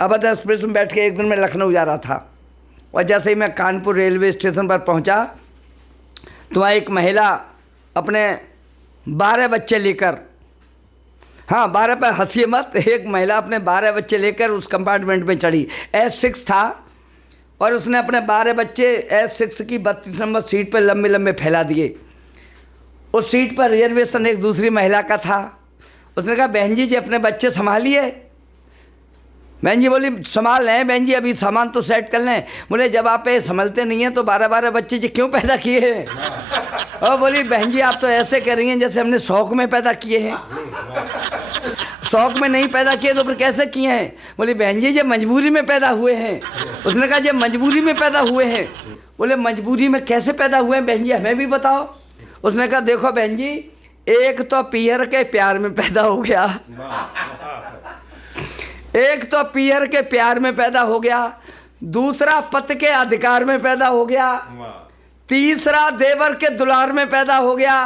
Awadh express में बैठ के एक दिन मैं लखनऊ जा रहा था और जैसे ही मैं कानपुर रेलवे स्टेशन पर पहुंचा तो वहाँ एक महिला अपने 12 बच्चे लेकर, हाँ 12 पर हंसिए मत, एक महिला अपने 12 बच्चे लेकर उस कंपार्टमेंट में चढ़ी। S6 था और उसने अपने 12 बच्चे S6 की 32 नंबर सीट पर लंबे लंबे फैला दिए। उस सीट पर रिजर्वेशन एक दूसरी महिला का था। उसने कहा बहन जी अपने बच्चे संभालिए। बहन जी बोली संभाल लें बहन जी, अभी सामान तो सेट कर लें। बोले जब आप ये संभलते नहीं हैं तो 12 बच्चे जी क्यों पैदा किए हैं? और बोली बहन जी आप तो ऐसे कह रही हैं जैसे हमने शौक में पैदा किए हैं। शौक में नहीं पैदा किए तो फिर कैसे किए हैं? बोली बहन जी जब मजबूरी में पैदा हुए हैं। उसने कहा जब मजबूरी में पैदा हुए हैं। बोले मजबूरी में कैसे पैदा हुए हैं बहन जी, हमें भी बताओ। उसने कहा देखो बहन जी, एक तो पियर के प्यार में पैदा हो गया, एक तो पियर के प्यार में पैदा हो गया, दूसरा पति के अधिकार में पैदा हो गया, तीसरा देवर के दुलार में पैदा हो गया,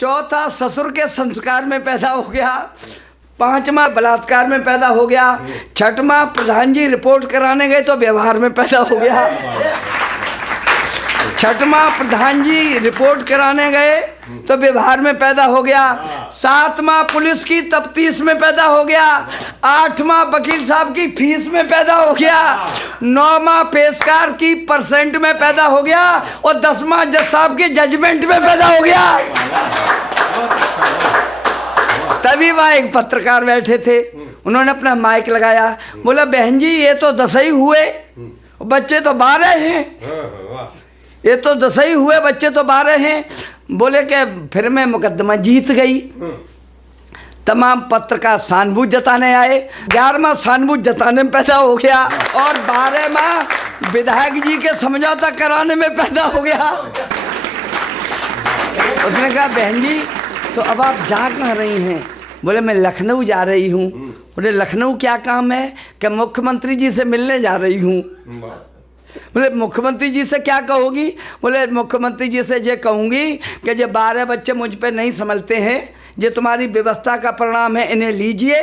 चौथा ससुर के संस्कार में पैदा हो गया, पांचवा बलात्कार में पैदा हो गया, छठवां प्रधान जी रिपोर्ट कराने गए तो व्यवहार में पैदा हो गया, छठवां प्रधान जी रिपोर्ट कराने गए तो व्यवहार में पैदा हो गया, सातवां पुलिस की तफ्तीश में पैदा हो गया, आठवां वकील साहब की फीस में पैदा हो गया, नौवां पेशकार की परसेंट में पैदा हो गया और 10वां जज साहब के जजमेंट में पैदा हो गया। तभी वहाँ एक पत्रकार बैठे थे, उन्होंने अपना माइक लगाया, बोला बहन जी ये तो 10 ही हुए, बच्चे तो 12 हैं। ये तो 10 ही हुए, बच्चे तो 12 हैं। बोले कि फिर मैं मुकदमा जीत गई। तमाम पत्रकार सानबूझ जताने आए, 11वां सानबूझ जताने में पैदा हो गया और 12वां विधायक जी के समझौता कराने में पैदा हो गया। उसने कहा बहन जी तो अब आप जा कहाँ रही हैं? बोले मैं लखनऊ जा रही हूँ। बोले लखनऊ क्या काम है? कि मुख्यमंत्री जी से मिलने जा रही हूँ। बोले मुख्यमंत्री जी से क्या कहोगी? बोले मुख्यमंत्री जी से ये कहूँगी कि जो 12 बच्चे मुझ पे नहीं संभलते हैं, ये तुम्हारी व्यवस्था का परिणाम है, इन्हें लीजिए,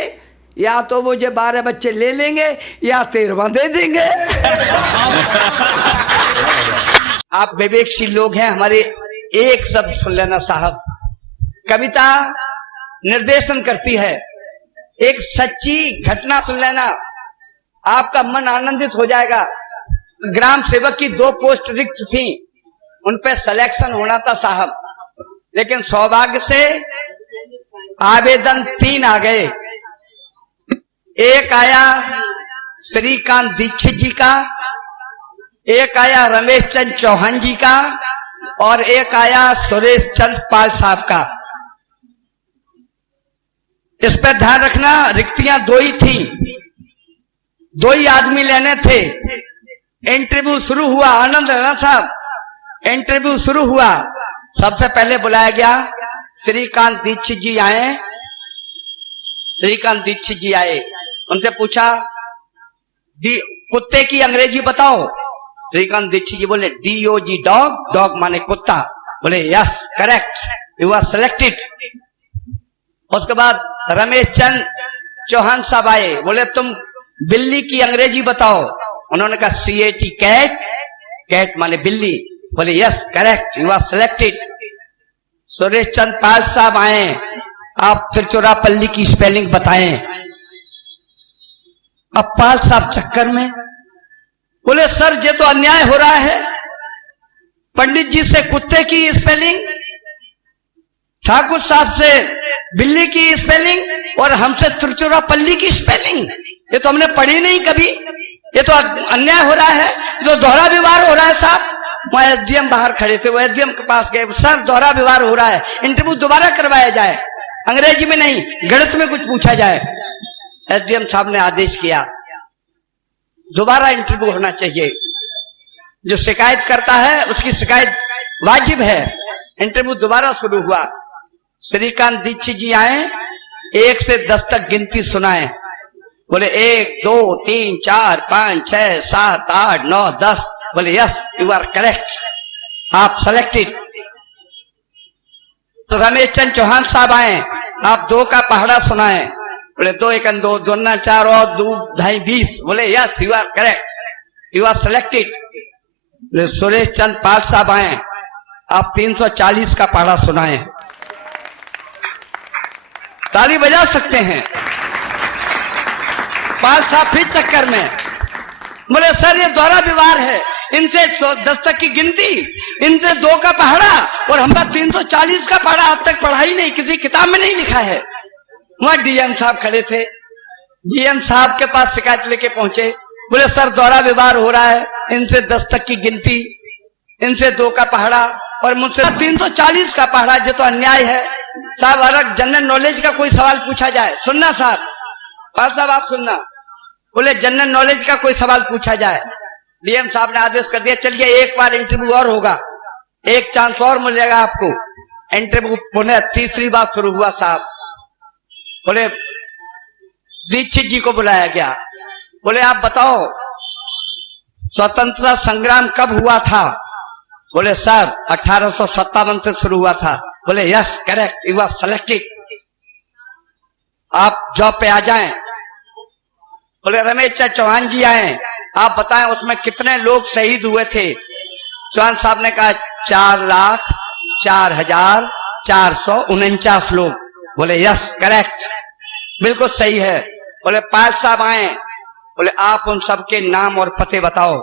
या तो वो जो 12 बच्चे ले लेंगे या 13वां दे देंगे। आप विवेकशील लोग हैं, हमारे एक शब्द सुन लेना साहब। कविता निर्देशन करती है, एक सच्ची घटना सुन लेना, आपका मन आनंदित हो जाएगा। ग्राम सेवक की 2 पोस्ट रिक्त थी, उन पे सिलेक्शन होना था साहब, लेकिन सौभाग्य से आवेदन 3 आ गए। एक आया श्रीकांत दीक्षित जी का, एक आया रमेश चंद चौहान जी का और एक आया सुरेश चंद पाल साहब का। इस पर ध्यान रखना, रिक्तियां 2 ही थी, 2 ही आदमी लेने थे। इंटरव्यू शुरू हुआ, आनंद है ना साहब। इंटरव्यू शुरू हुआ, सबसे पहले बुलाया गया श्रीकांत दीक्षित जी आए। श्रीकांत दीक्षित जी आए, उनसे पूछा कुत्ते की अंग्रेजी बताओ। श्रीकांत दीक्षित जी बोले DOG डॉग, डॉग माने कुत्ता। बोले yes correct, you are selected. उसके बाद रमेश चंद चौहान साहब आए, बोले तुम बिल्ली की अंग्रेजी बताओ। उन्होंने कहा CAT कैट, कैट माने बिल्ली। बोले yes correct, you are selected. Suresh Chand Pal साहब आए, आप तिरुचिरापल्ली की स्पेलिंग बताएं। अब पाल साहब चक्कर में बोले सर ये तो अन्याय हो रहा है, पंडित जी से कुत्ते की स्पेलिंग, ठाकुर साहब से बिल्ली की स्पेलिंग और हमसे तिरुचिरापल्ली की स्पेलिंग, ये तो हमने पढ़ी नहीं कभी, ये तो अन्याय हो रहा है, जो दोहरा व्यवहार हो रहा है साहब। वहां SDM बाहर खड़े थे, वो SDM के पास गए, सर दोहरा व्यवहार हो रहा है, इंटरव्यू दोबारा करवाया जाए, अंग्रेजी में नहीं गणित में कुछ पूछा जाए। SDM साहब ने आदेश किया दोबारा इंटरव्यू होना चाहिए, जो शिकायत करता है उसकी शिकायत वाजिब है। इंटरव्यू दोबारा शुरू हुआ। श्रीकांत दीक्षित जी आए, 1 से 10 तक गिनती सुनाए। बोले 1 2 3 4 5 6 7 8 9 10। बोले यस यू आर करेक्ट, आप सेलेक्टेड। तो रमेश चंद चौहान साहब आए, आप 2 का पहाड़ा सुनाए। बोले 2 1 2 2 ना 4 और 2 2.5 20। बोले yes you are correct, you are selected. Suresh Chand Pal साहब आए, आप 340 का पहाड़ा सुनाए। ताली बजा सकते हैं। पाल साहब फिर चक्कर में बोले सर ये दोहरा व्यवहार है, इनसे 10 तक की गिनती, इनसे 2 का पहाड़ा और हम 340 का पहाड़ा आज तक पढ़ा ही नहीं, किसी किताब में नहीं लिखा है। वहां डीएम साहब खड़े थे, डीएम साहब के पास शिकायत लेके पहुंचे। बोले सर दोहरा व्यवहार हो रहा है, इनसे 10 तक की गिनती, इनसे 2 का पहाड़ा और मुझसे 340 का पहाड़ा, ये तो अन्याय है। साहब अगर जनरल नॉलेज का कोई सवाल पूछा जाए, सुनना साहब, पाल साहब आप सुनना। बोले जनरल नॉलेज का कोई सवाल पूछा जाए, डीएम साहब ने आदेश कर दिया चलिए एक बार इंटरव्यू और होगा, एक चांस और मिलेगा आपको। इंटरव्यू पुनः तीसरी बार शुरू हुआ। साहब बोले दीक्षित जी को बुलाया गया। बोले आप बताओ स्वतंत्रता संग्राम कब हुआ था? बोले सर 1857 से शुरू हुआ था। बोले yes correct, you are selected, आप जॉब पे आ जाएं। बोले रमेश चौहान जी आए, आप बताएं उसमें कितने लोग शहीद हुए थे? चौहान साहब ने कहा 4,04,449 लोग। बोले यस करेक्ट, बिल्कुल सही है। बोले पाल साहब आए, बोले आप उन सबके नाम और पते बताओ।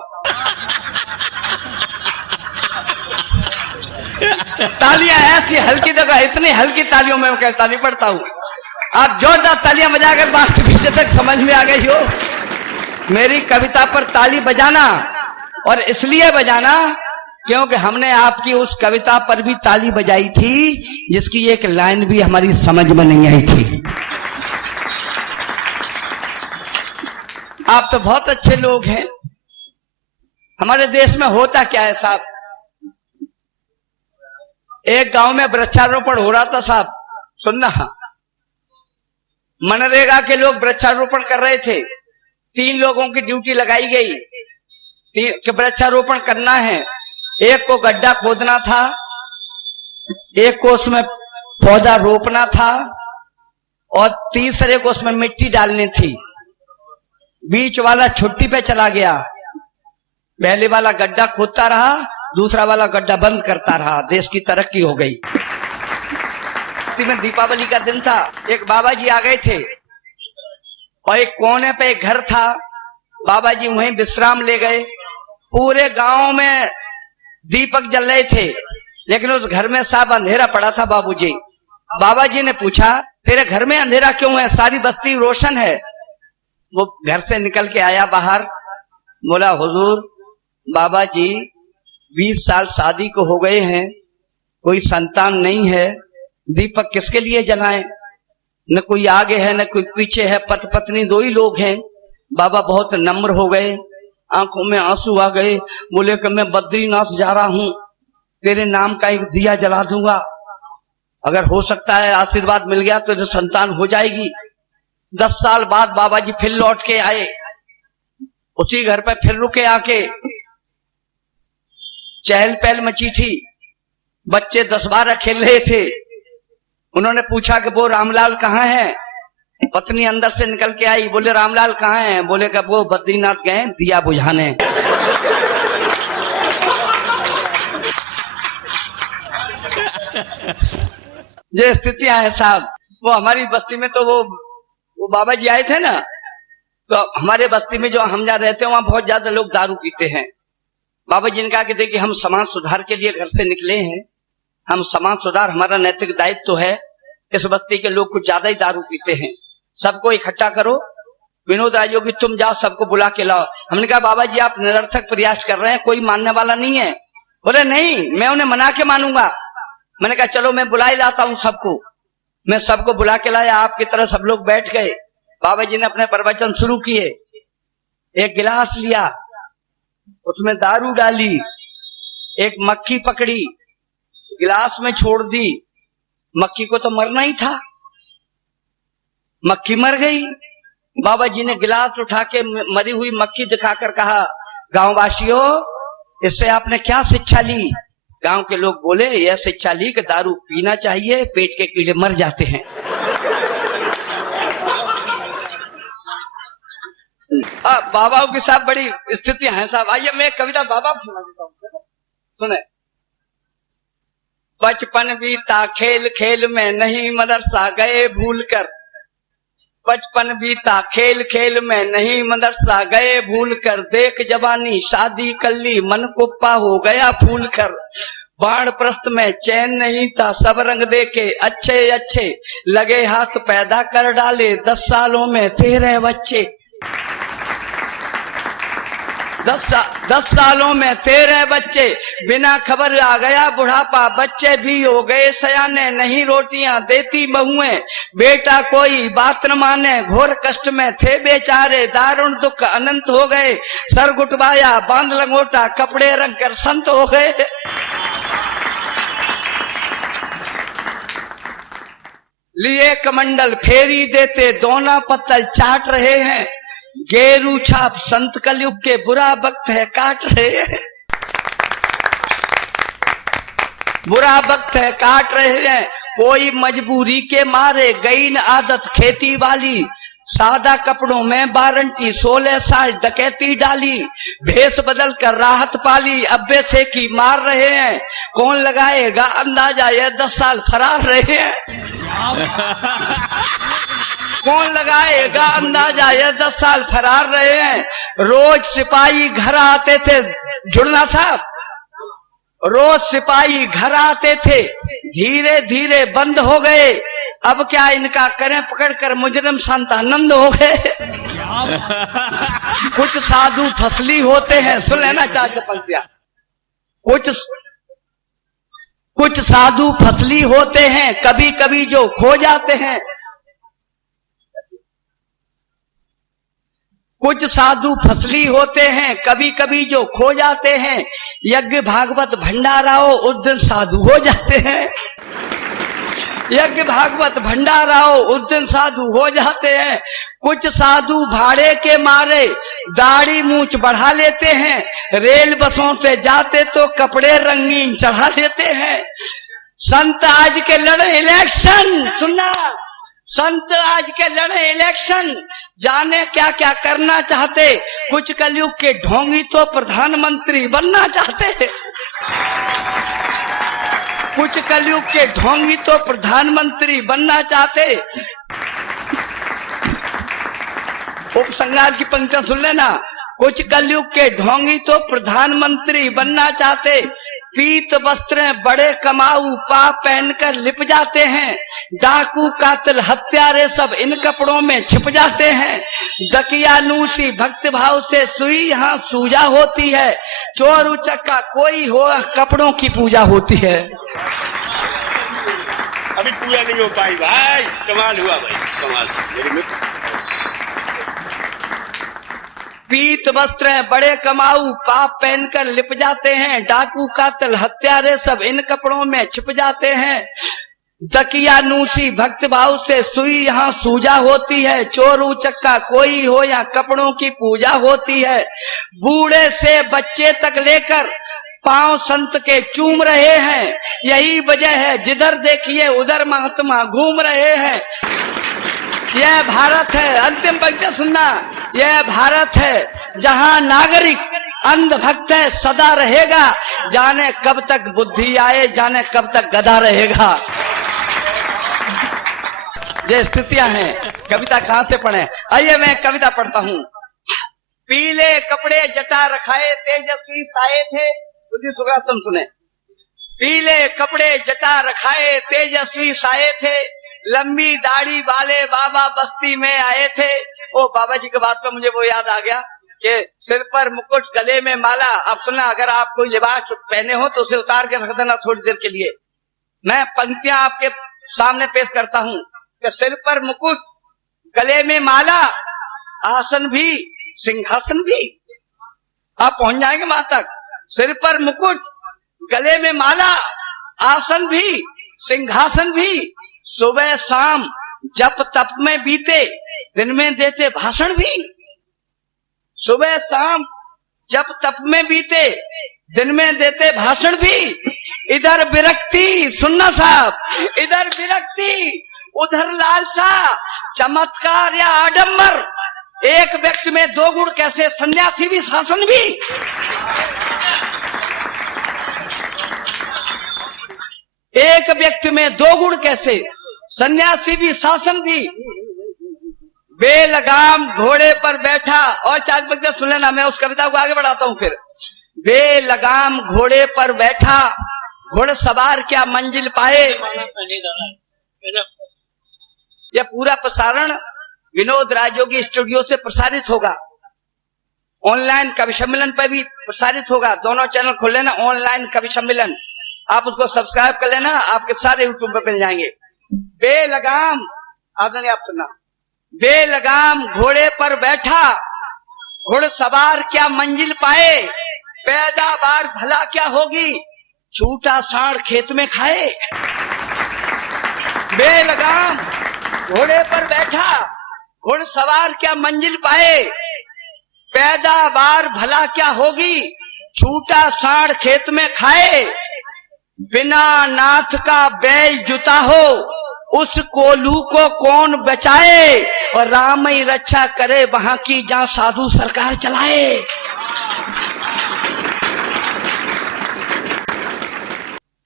तालियां ऐसी हल्की जगह, इतनी हल्की तालियों में मैं ताली पड़ता हूं। आप जोरदार तालियां बजाकर बात पीछे तक समझ में आ गई हो। मेरी कविता पर ताली बजाना, और इसलिए बजाना क्योंकि हमने आपकी उस कविता पर भी ताली बजाई थी जिसकी एक लाइन भी हमारी समझ में नहीं आई थी। आप तो बहुत अच्छे लोग हैं। हमारे देश में होता क्या है साहब, एक गांव में वृक्षारोपण हो रहा था साहब, सुनना, मनरेगा के लोग वृक्षारोपण कर रहे थे। 3 लोगों की ड्यूटी लगाई गई कि वृक्षारोपण करना है। एक को गड्ढा खोदना था, एक को उसमें पौधा रोपना था और तीसरे को उसमें मिट्टी डालनी थी। बीच वाला छुट्टी पे चला गया, पहले वाला गड्ढा खोदता रहा, दूसरा वाला गड्ढा बंद करता रहा। देश की तरक्की हो गई। में दीपावली का दिन था, एक बाबा जी आ गए थे और एक कोने पे एक घर था, बाबा जी वहीं विश्राम ले गए। पूरे गांव में दीपक जल रहे थे, लेकिन उस घर में साहब अंधेरा पड़ा था। बाबूजी, बाबा जी ने पूछा तेरे घर में अंधेरा क्यों है, सारी बस्ती रोशन है। वो घर से निकल के आया बाहर, बोला हुजूर बाबा जी 20 साल शादी को हो गए हैं, कोई संतान नहीं है, दीपक किसके लिए जलाएं? न कोई आगे है न कोई पीछे है, पति पत्नी 2 ही लोग हैं। बाबा बहुत नम्र हो गए, आंखों में आंसू आ गए। बोले कि मैं बद्रीनाथ जा रहा हूं, तेरे नाम का एक दिया जला दूंगा, अगर हो सकता है आशीर्वाद मिल गया तो संतान हो जाएगी। 10 साल बाद बाबा जी फिर लौट के आए, उसी घर पे फिर रुके आके। चहल पहल मची थी, बच्चे 10-12 खेल रहे थे। उन्होंने पूछा कि वो रामलाल कहाँ है? पत्नी अंदर से निकल के आई, बोले रामलाल कहाँ है? बोले कि वो बद्रीनाथ गए दिया बुझाने। ये स्थितियां हैं साहब। वो हमारी बस्ती में तो वो बाबा जी आए थे ना, तो हमारे बस्ती में जो हम जहाँ रहते हैं वहां बहुत ज्यादा लोग दारू पीते हैं। बाबा जी ने कहा कि देखिए हम समाज सुधार के लिए घर से निकले हैं, हम समाज सुधार हमारा नैतिक दायित्व तो है। इस बस्ती के लोग कुछ ज्यादा ही दारू पीते हैं, सबको इकट्ठा करो, विनोद राजयोगी तुम जाओ सबको बुला के लाओ। हमने कहा बाबा जी आप निरर्थक प्रयास कर रहे हैं, कोई मानने वाला नहीं है। बोले नहीं मैं उन्हें मना के मानूंगा। मैंने कहा चलो मैं बुला ही लाता हूं सबको। मैं सबको बुला के लाया, आपकी तरह सब लोग बैठ गए। बाबा जी ने अपने प्रवचन शुरू किए। एक गिलास लिया, उसमें दारू डाली, एक मक्खी पकड़ी, गिलास में छोड़ दी। मक्खी को तो मरना ही था, मक्खी मर गई। बाबा जी ने गिलास उठा के मरी हुई मक्खी दिखाकर कहा गांववासियों इससे आपने क्या शिक्षा ली? गांव के लोग बोले यह शिक्षा ली कि दारू पीना चाहिए, पेट के कीड़े मर जाते हैं। बाबाओं के साथ बड़ी स्थितियां हैं साहब। आइए मैं कविता बाबा सुना देता हूँ, सुने। बचपन बीता खेल खेल में नहीं मदरसा गए भूल कर, बचपन बीता खेल खेल में नहीं मदरसा गए भूल कर, देख जवानी शादी कर ली मन कुप्पा हो गया फूल कर, बाण प्रस्थ में चैन नहीं था सब रंग देखे अच्छे अच्छे, लगे हाथ पैदा कर डाले 10 सालों में 13 बच्चे, 10 सालों में 13 बच्चे, बिना खबर आ गया बुढ़ापा, बच्चे भी हो गए सयाने, नहीं रोटियां देती बहुएं, बेटा कोई बात न माने, घोर कष्ट में थे बेचारे, दारुण दुख अनंत हो गए, सर गुटवाया बांध लंगोटा, कपड़े रंग कर संत हो गए। लिए कमंडल फेरी देते दोना पत्तल चाट रहे हैं, गेरू छाप संत कलयुग के बुरा वक्त है काट रहे हैं, बुरा वक्त है काट रहे हैं, कोई मजबूरी के मारे गई न आदत खेती वाली, सादा कपड़ों में वारंटी 16 साल डकैती डाली, भेष बदल कर राहत पाली अब्बे से की मार रहे हैं, कौन लगाएगा अंदाजा ये 10 साल फरार रहे हैं, कौन लगाएगा अंदाजा ये 10 साल फरार रहे हैं, रोज सिपाही घर आते थे, जुड़ना साहब, रोज सिपाही घर आते थे, धीरे धीरे बंद हो गए, अब क्या इनका करें पकड़कर मुजरिम संतानंद हो गए। कुछ साधु फसली होते हैं, सुन लेना चाहते पंक्तियां, कुछ साधु फसली होते हैं, कभी कभी जो खो जाते हैं, कुछ साधु फसली होते हैं, कभी कभी जो खो जाते हैं, यज्ञ भागवत भंडाराओ उस दिन साधु हो जाते हैं, यज्ञ भागवत भंडाराओ उस दिन साधु हो जाते हैं, कुछ साधु भाड़े के मारे दाढ़ी मूंछ बढ़ा लेते हैं, रेल बसों से जाते तो कपड़े रंगीन चढ़ा लेते हैं, संत आज के लड़े इलेक्शन, सुनना, संत आज के लड़े इलेक्शन, जाने क्या क्या करना चाहते, कुछ कलयुग के ढोंगी तो प्रधानमंत्री बनना चाहते, कुछ कलयुग के ढोंगी तो प्रधानमंत्री बनना चाहते। उपसंहार की पंक्तियां सुन लेना, कुछ कलयुग के ढोंगी तो प्रधानमंत्री बनना चाहते, पीत वस्त्र बड़े कमाऊ पाप पहनकर लिप जाते हैं, डाकू कातिल हत्यारे सब इन कपड़ों में छिप जाते हैं, दकियानूसी भक्ति भाव से सुई यहाँ सूजा होती है, चोर उचक्का कोई हो कपड़ों की पूजा होती है। अभी पूजा नहीं हो पाई भाई, कमाल हुआ भाई, कमाल। मेरे मित्र पीत वस्त्र बड़े कमाऊ पाप पहनकर लिप जाते हैं, डाकू कातिल हत्यारे सब इन कपड़ों में छिप जाते हैं, दकियानूसी भक्त भाव से सुई यहाँ सूजा होती है, चोर उचक्का कोई हो या कपड़ों की पूजा होती है, बूढ़े से बच्चे तक लेकर पांव संत के चूम रहे हैं, यही वजह है जिधर देखिए उधर महात्मा घूम रहे हैं। यह भारत है, अंतिम पंक्ति सुनना, यह भारत है जहां नागरिक अंधभक्त है सदा रहेगा, जाने कब तक बुद्धि आए, जाने कब तक गधा रहेगा। ये स्थितियां हैं, कविता कहां से पढ़े? आइए मैं कविता पढ़ता हूं। पीले कपड़े जटा रखाए तेजस्वी साए थे, तुम सुने। पीले कपड़े जटा रखाए तेजस्वी साए थे, लंबी दाढ़ी वाले बाबा बस्ती में आए थे। ओ बाबा जी के बात पे मुझे वो याद आ गया कि सिर पर मुकुट गले में माला। अब सुनना, अगर आप कोई लिबास पहने हो तो उसे उतार के रख देना थोड़ी देर के लिए। मैं पंक्तियां आपके सामने पेश करता हूं कि सिर पर मुकुट गले में माला, आसन भी सिंहासन भी। आप पहुंच जाएंगे वहां तक। सिर पर मुकुट गले में माला, आसन भी सिंहासन भी, सुबह शाम जप तप में बीते, दिन में देते भाषण भी। सुबह शाम जप तप में बीते, दिन में देते भाषण भी। इधर विरक्ति, सुनना साहब, इधर विरक्ति उधर लालसा, चमत्कार या आडंबर, एक व्यक्ति में दो गुण कैसे, सन्यासी भी शासन भी। एक व्यक्ति में दो गुण कैसे, सन्यासी भी शासन भी। बेलगाम घोड़े पर बैठा, और चार पंक्तियां सुन लेना, मैं उस कविता को आगे बढ़ाता हूं फिर। बेलगाम घोड़े पर बैठा, घुड़सवार क्या मंजिल पाए। यह पूरा प्रसारण विनोद राजयोगी स्टूडियो से प्रसारित होगा। ऑनलाइन कवि सम्मेलन पर भी प्रसारित होगा। दोनों चैनल खोल लेना, ऑनलाइन कवि सम्मेलन, आप उसको सब्सक्राइब कर लेना, आपके सारे यूट्यूब पर मिल जाएंगे। बेलगाम, आपने आप सुना, बेलगाम घोड़े पर बैठा, घुड़सवार क्या मंजिल पाए। पैदावार भला क्या होगी, छूटा साढ़ खेत में खाए। बेलगाम घोड़े पर बैठा, घुड़सवार क्या मंजिल पाए। पैदावार भला क्या होगी, छूटा साढ़ खेत में खाए। बिना नाथ का बैल जुता हो, उस कोलू को कौन बचाए। और राम ही रक्षा करे वहां की जहां साधु सरकार चलाए।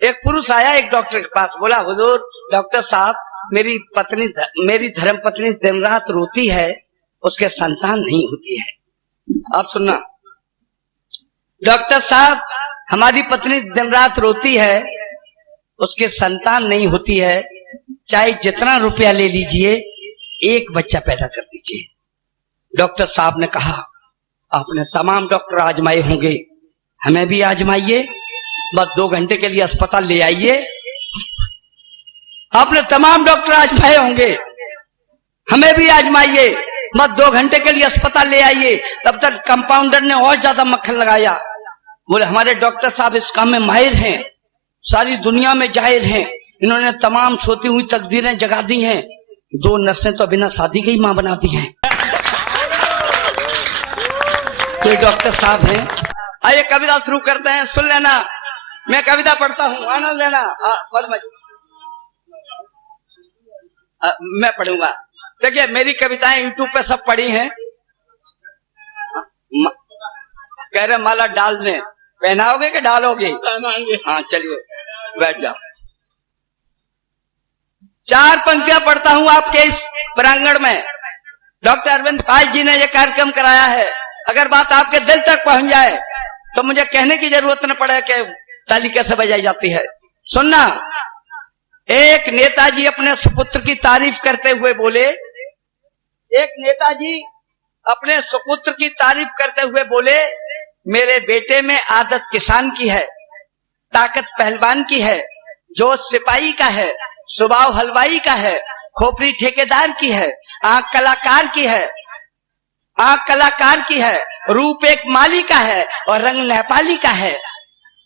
एक पुरुष आया एक डॉक्टर के पास, बोला हुजूर डॉक्टर साहब, मेरी धर्म पत्नी दिन रात रोती है, उसके संतान नहीं होती है। आप सुनना, डॉक्टर साहब हमारी पत्नी दिन रात रोती है, उसके संतान नहीं होती है, चाहे जितना रुपया ले लीजिए, एक बच्चा पैदा कर दीजिए। डॉक्टर साहब ने कहा, आपने तमाम डॉक्टर आजमाए होंगे, हमें भी आजमाइए, बस 2 घंटे के लिए अस्पताल ले आइए। आपने तमाम डॉक्टर आजमाए होंगे, हमें भी आजमाइए, बस 2 घंटे के लिए अस्पताल ले आइए। तब तक कंपाउंडर ने और ज्यादा मक्खन लगाया, बोले हमारे डॉक्टर साहब इस काम में माहिर हैं, सारी दुनिया में जाहिर हैं, इन्होंने तमाम सोती हुई तकदीरें जगा दी हैं। 2 नर्सें तो बिना शादी के ही मां बना दी हैं। तो डॉक्टर साहब हैं। आइए कविता शुरू करते हैं, सुन लेना, मैं कविता पढ़ता हूं, आनंद लेना। मैं पढ़ूंगा। देखिए मेरी कविताएं यूट्यूब पे सब पढ़ी हैं। कह रहे माला डाल दें, पहनाओगे कि डालोगे? हाँ चलिए बैठ जाओ। 4 पंक्तियां पढ़ता हूं आपके इस प्रांगण में। डॉक्टर अरविंद पाल जी ने यह कार्यक्रम कराया है। अगर बात आपके दिल तक पहुंच जाए तो मुझे कहने की जरूरत न पड़े कि ताली कैसे बजाई जाती है। सुनना, एक नेताजी अपने सुपुत्र की तारीफ करते हुए बोले, एक नेताजी अपने सुपुत्र की तारीफ करते हुए बोले, मेरे बेटे में आदत किसान की है, ताकत पहलवान की है, जोश सिपाही का है, स्वभाव हलवाई का है, खोपड़ी ठेकेदार की है, आंख कलाकार की है, आंख कलाकार की है, रूप एक माली का है और रंग नेपाली का है।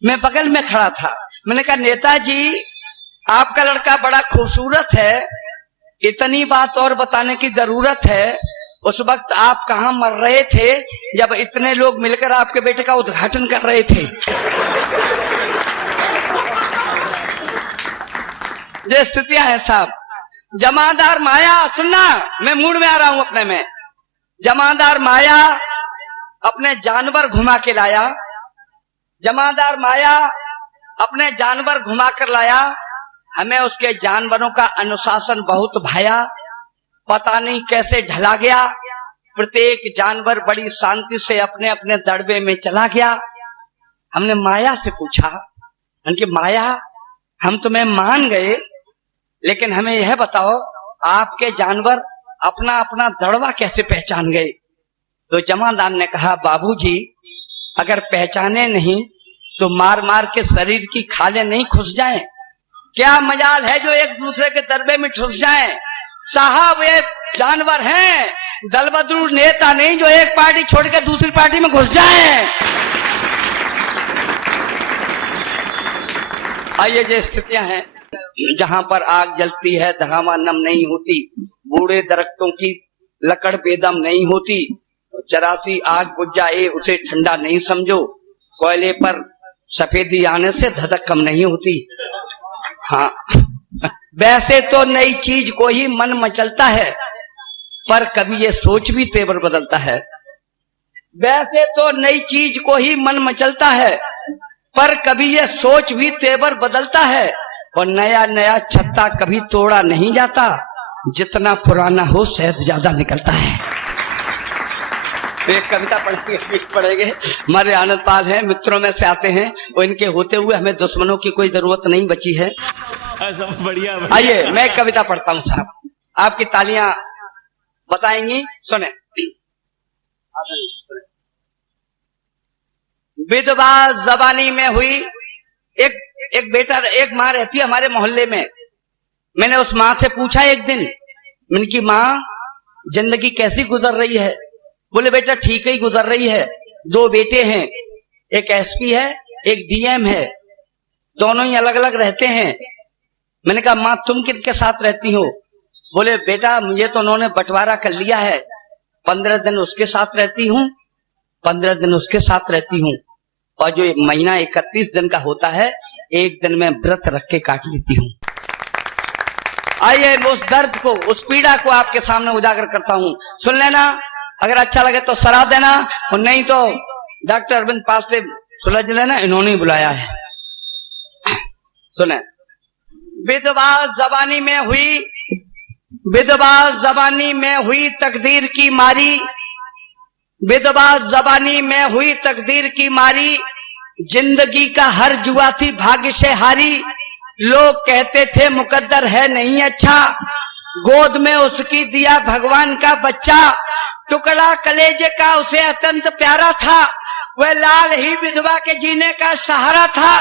मैं बगल में खड़ा था, मैंने कहा नेताजी आपका लड़का बड़ा खूबसूरत है, इतनी बात और बताने की जरूरत है। उस वक्त आप कहां मर रहे थे जब इतने लोग मिलकर आपके बेटे का उद्घाटन कर रहे थे? जो स्थितियां हैं साहब। जमादार माया, सुनना, मैं मूड में आ रहा हूं अपने में। जमादार माया अपने जानवर घुमा के लाया, जमादार माया अपने जानवर घुमा कर लाया। हमें उसके जानवरों का अनुशासन बहुत भाया, पता नहीं कैसे ढला गया। प्रत्येक जानवर बड़ी शांति से अपने अपने दड़बे में चला गया। हमने माया से पूछा, उनकी माया हम तुम्हें मान गए, लेकिन हमें यह बताओ आपके जानवर अपना अपना दड़वा कैसे पहचान गए? तो जमादार ने कहा, बाबूजी अगर पहचाने नहीं तो मार मार के शरीर की खालें नहीं खुस जाएं? क्या मजाल है जो एक दूसरे के दरबे में ठुस जाएं? साहब ये जानवर हैं, दलबदरू नेता नहीं जो एक पार्टी छोड़ के दूसरी पार्टी में घुस जाएं। आइए जो स्थितियां हैं, जहां पर आग जलती है धरामा नम नहीं होती, बूढ़े दरख्तों की लकड़ बेदम नहीं होती, 84 आग बुझ जाए उसे ठंडा नहीं समझो, कोयले पर सफेदी आने से धधक कम नहीं होती। हाँ वैसे तो नई चीज को ही मन मचलता है, पर कभी ये सोच भी तेवर बदलता है। वैसे तो नई चीज को ही मन मचलता है, पर कभी ये सोच भी तेवर बदलता है। और नया नया छत्ता कभी तोड़ा नहीं जाता, जितना पुराना हो शहद ज्यादा निकलता है। एक कविता पढ़ेंगे। हमारे आनंद पाल हैं, मित्रों में से आते हैं, और इनके होते हुए हमें दुश्मनों की कोई जरूरत नहीं बची है। बढ़िया। आइए मैं कविता पढ़ता हूँ साहब, आपकी तालियां बताएंगी। सुने। विधवा जबानी में हुई एक बेटा, एक माँ रहती है हमारे मोहल्ले में। मैंने उस माँ से पूछा एक दिन, मैंने की माँ जिंदगी कैसी गुजर रही है? बोले बेटा ठीक ही गुजर रही है, 2 बेटे हैं, एक एसपी है एक डीएम है, दोनों ही अलग अलग रहते हैं। मैंने कहा माँ तुम किनके साथ रहती हो? बोले बेटा मुझे तो उन्होंने बंटवारा कर लिया है, 15 दिन उसके साथ रहती हूँ, 15 दिन उसके साथ रहती हूँ, और जो महीना 31 दिन का होता है, एक दिन में व्रत रख के काट लेती हूँ। आइए मैं उस दर्द को, उस पीड़ा को आपके सामने उजागर करता हूँ, सुन लेना। अगर अच्छा लगे तो सराह देना, और नहीं तो डॉक्टर अरविंद पाल से सुलझ लेना, इन्होंने ही बुलाया है। सुने। विधवा जबानी में हुई तकदीर की मारी, विधवा जबानी में हुई तकदीर की मारी, जिंदगी का हर जुआ थी भाग्य से हारी। लोग कहते थे मुकद्दर है नहीं अच्छा, गोद में उसकी दिया भगवान का बच्चा, टुकड़ा कलेजे का उसे अत्यंत प्यारा था, वह लाल ही विधवा के जीने का सहारा था।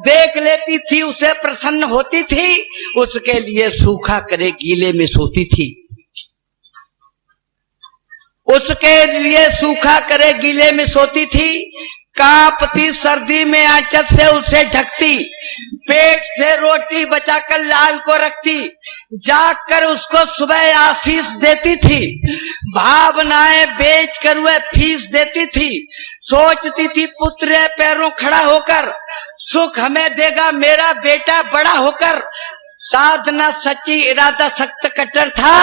देख लेती थी उसे प्रसन्न होती थी, उसके लिए सूखा करे गीले में सोती थी, उसके लिए सूखा करे गीले में सोती थी। कांपती सर्दी में आंचल से उसे ढकती, पेट से रोटी बचाकर लाल को रखती, जाग कर उसको सुबह आशीष देती थी, भावनाएं बेच कर वह फीस देती थी। सोचती थी पुत्र पैरों खड़ा होकर, सुख हमें देगा मेरा बेटा बड़ा होकर। साधना सच्ची, इरादा सख्त कट्टर था,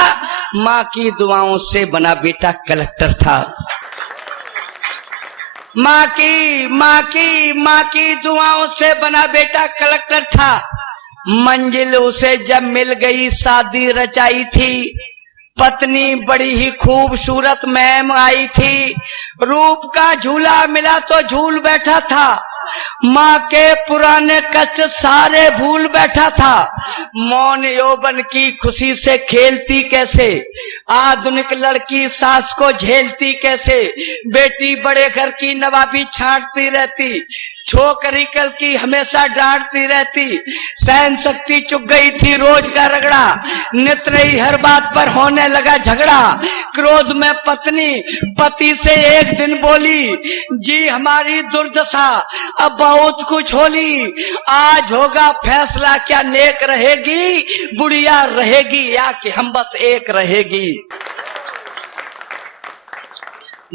माँ की दुआओं से बना बेटा कलेक्टर था। माँ की दुआओं से बना बेटा कलेक्टर था। मंजिल उसे जब मिल गई शादी रचाई थी, पत्नी बड़ी ही खूबसूरत मैम आई थी, रूप का झूला मिला तो झूल बैठा था, माँ के पुराने कष्ट सारे भूल बैठा था। मौन यौवन की खुशी से खेलती कैसे, आधुनिक लड़की सास को झेलती कैसे, बेटी बड़े घर की नवाबी छांटती रहती, छोकरी कल की हमेशा डांटती रहती। सहन शक्ति चुक गई थी रोज का रगड़ा, नित नई हर बात पर होने लगा झगड़ा। क्रोध में पत्नी पति से एक दिन बोली, जी हमारी दुर्दशा अब बहुत कुछ होली, आज होगा फैसला क्या नेक रहेगी, बुढ़िया रहेगी या कि हम बस एक रहेगी,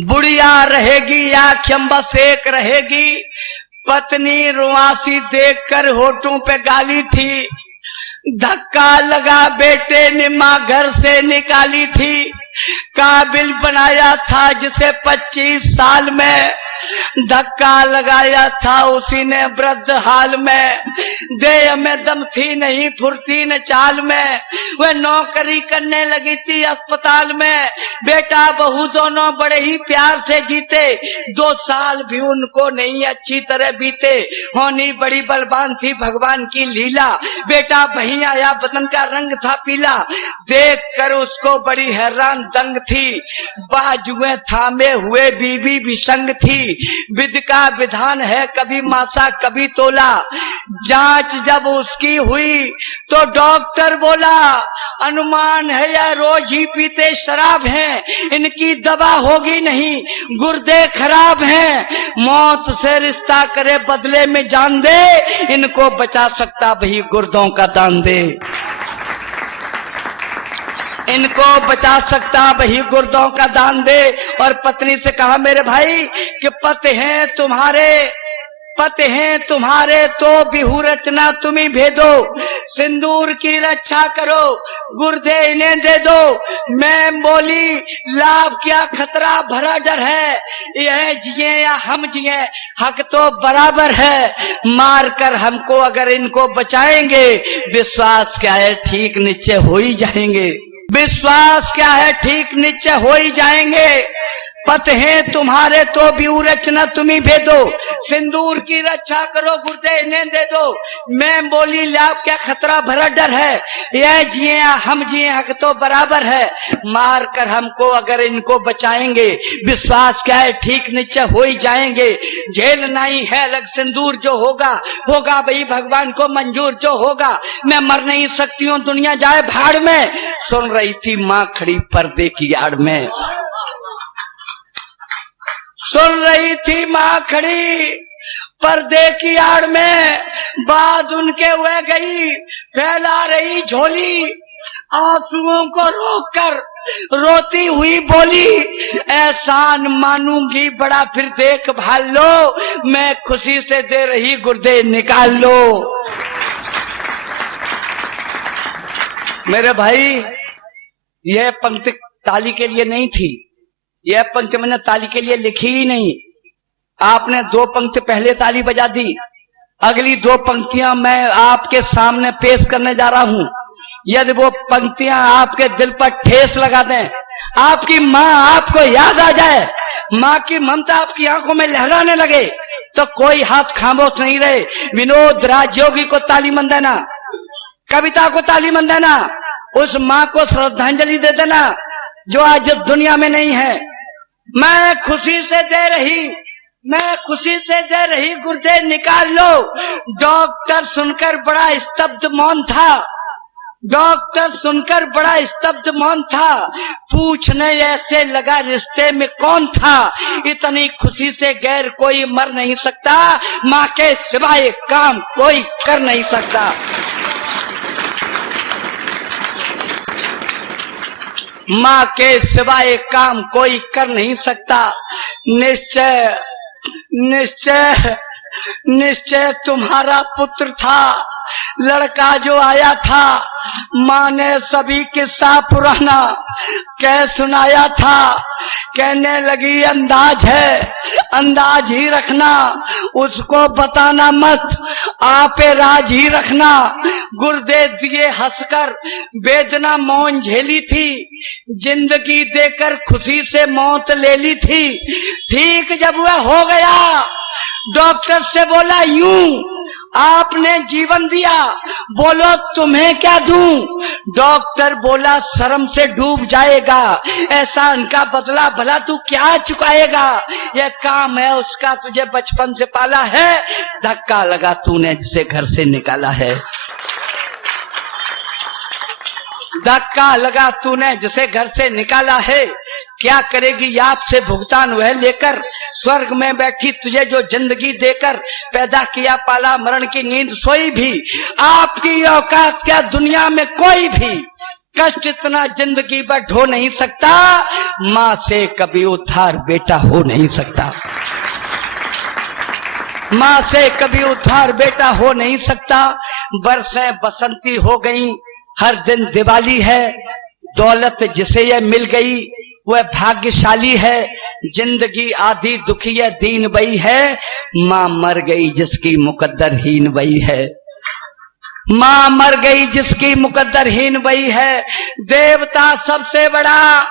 बुढ़िया रहेगी या कि हम बस एक रहेगी। पत्नी रुआसी देखकर होठों पे गाली थी, धक्का लगा बेटे ने माँ घर से निकाली थी, काबिल बनाया था जिसे 25 साल में, धक्का लगाया था उसी ने वृद्ध हाल में। देह में दम थी नहीं फुर्ती न चाल में, वह नौकरी करने लगी थी अस्पताल में। बेटा बहू दोनों बड़े ही प्यार से जीते, 2 साल भी उनको नहीं अच्छी तरह बीते। होनी बड़ी बलवान थी भगवान की लीला, बेटा वहीं आया बदन का रंग था पीला, देख कर उसको बड़ी हैरान दंग थी। बाजुएं थामे हुए बीवी भी संग थी, विधि का विधान है कभी मासा कभी तोला। जांच जब उसकी हुई तो डॉक्टर बोला, अनुमान है यह रोज ही पीते शराब हैं, इनकी दवा होगी नहीं गुर्दे खराब हैं। मौत से रिश्ता करे बदले में जान दे, इनको बचा सकता वही गुर्दों का दान दे, इनको बचा सकता वही गुर्दों का दान दे। और पत्नी से कहा मेरे भाई कि पति हैं तुम्हारे पति हैं तुम्हारे तो बिहू रचना तुम्ही भेदो, सिंदूर की रक्षा करो गुर्दे इन्हें दे दो। मैं बोली लाभ क्या खतरा भरा डर है, यह जिए या हम जिए हक तो बराबर है। मार कर हमको अगर इनको बचाएंगे, विश्वास क्या है ठीक निश्चय हो ही जाएंगे। विश्वास क्या है ठीक निश्चय हो ही जाएंगे। पत हैं तुम्हारे तो बिहू रचना तुम्ही भेदो, सिंदूर की रक्षा करो गुर्दे इन्हें दे दो। मैं बोली लाभ क्या खतरा भरा डर है, यह जिए या हम जिए हक तो बराबर है। मार कर हमको अगर इनको बचाएंगे, विश्वास क्या है ठीक निश्चय हो ही जाएंगे। झेल नहीं है अलग सिंदूर जो होगा, होगा भाई भगवान को मंजूर जो होगा। मैं मर नहीं सकती हूँ दुनिया जाए भाड़ में, सुन रही थी माँ खड़ी पर्दे की आड़ में। सुन रही थी माँ खड़ी पर्दे की आड़ में, बाद उनके हुए गई फैला रही झोली। आंसुओं को रोककर रोती हुई बोली, एहसान मानूंगी बड़ा फिर देख भाल लो, मैं खुशी से दे रही गुर्दे निकाल लो। मेरे भाई यह पंक्ति ताली के लिए नहीं थी, यह पंक्ति मैंने ताली के लिए लिखी ही नहीं। आपने दो पंक्ति पहले ताली बजा दी, अगली दो पंक्तियां मैं आपके सामने पेश करने जा रहा हूं। यदि वो पंक्तियां आपके दिल पर ठेस लगा दें, आपकी माँ आपको याद आ जाए, माँ की ममता आपकी आंखों में लहराने लगे, तो कोई हाथ खामोश नहीं रहे। विनोद राजयोगी को ताली मन देना, कविता को ताली मन देना, उस माँ को श्रद्धांजलि दे देना जो आज दुनिया में नहीं है। मैं खुशी से दे रही, मैं खुशी से दे रही गुर्दे निकाल लो। डॉक्टर सुनकर बड़ा स्तब्ध मौन था, डॉक्टर सुनकर बड़ा स्तब्ध मौन था, पूछने ऐसे लगा रिश्ते में कौन था। इतनी खुशी से गैर कोई मर नहीं सकता, माँ के सिवाय काम कोई कर नहीं सकता। माँ के सिवाय काम कोई कर नहीं सकता। निश्चय निश्चय निश्चय तुम्हारा पुत्र था, लड़का जो आया था, माँ ने सभी किस्सा पुराना कह सुनाया था। कहने लगी अंदाज है, अंदाज ही रखना, उसको बताना मत, आपे राज ही रखना। गुर्दे दिए हंसकर वेदना मौन झेली थी, जिंदगी देकर खुशी से मौत ले ली थी। ठीक जब वह हो गया, डॉक्टर से बोला यूं, आपने जीवन दिया, बोलो तुम्हें क्या दूं। डॉक्टर बोला शर्म से डूब जाएगा, एहसान का बदला भला तू क्या चुकाएगा। यह काम है उसका, तुझे बचपन से पाला है, धक्का लगा तूने जिसे घर से निकाला है। धक्का लगा तूने जिसे घर से निकाला है। क्या करेगी आपसे भुगतान वह लेकर, स्वर्ग में बैठी तुझे जो जिंदगी देकर। पैदा किया पाला मरण की नींद सोई भी, आपकी औकात क्या दुनिया में कोई भी। कष्ट इतना जिंदगी पर ढो नहीं सकता, माँ से कभी उद्धार बेटा हो नहीं सकता। माँ से कभी उद्धार बेटा हो नहीं सकता। बरसें बसंती हो गई, हर दिन दिवाली है, दौलत जिसे ये मिल गई वह भाग्यशाली है। जिंदगी आधी दुखी है दीन बई है, माँ मर गई जिसकी मुकद्दर हीन बई है। माँ मर गई जिसकी मुकद्दर हीन बई है। देवता सबसे बड़ा,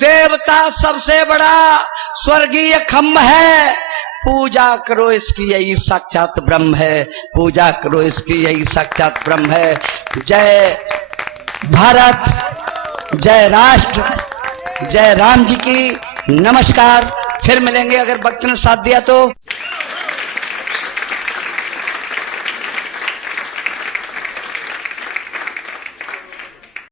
देवता सबसे बड़ा स्वर्गीय खम्भ है, पूजा करो इसकी यही साक्षात ब्रह्म है। पूजा करो इसकी यही साक्षात ब्रह्म है। जय भारत, जय राष्ट्र, जय राम जी की। नमस्कार। फिर मिलेंगे अगर वक्त ने साथ दिया तो।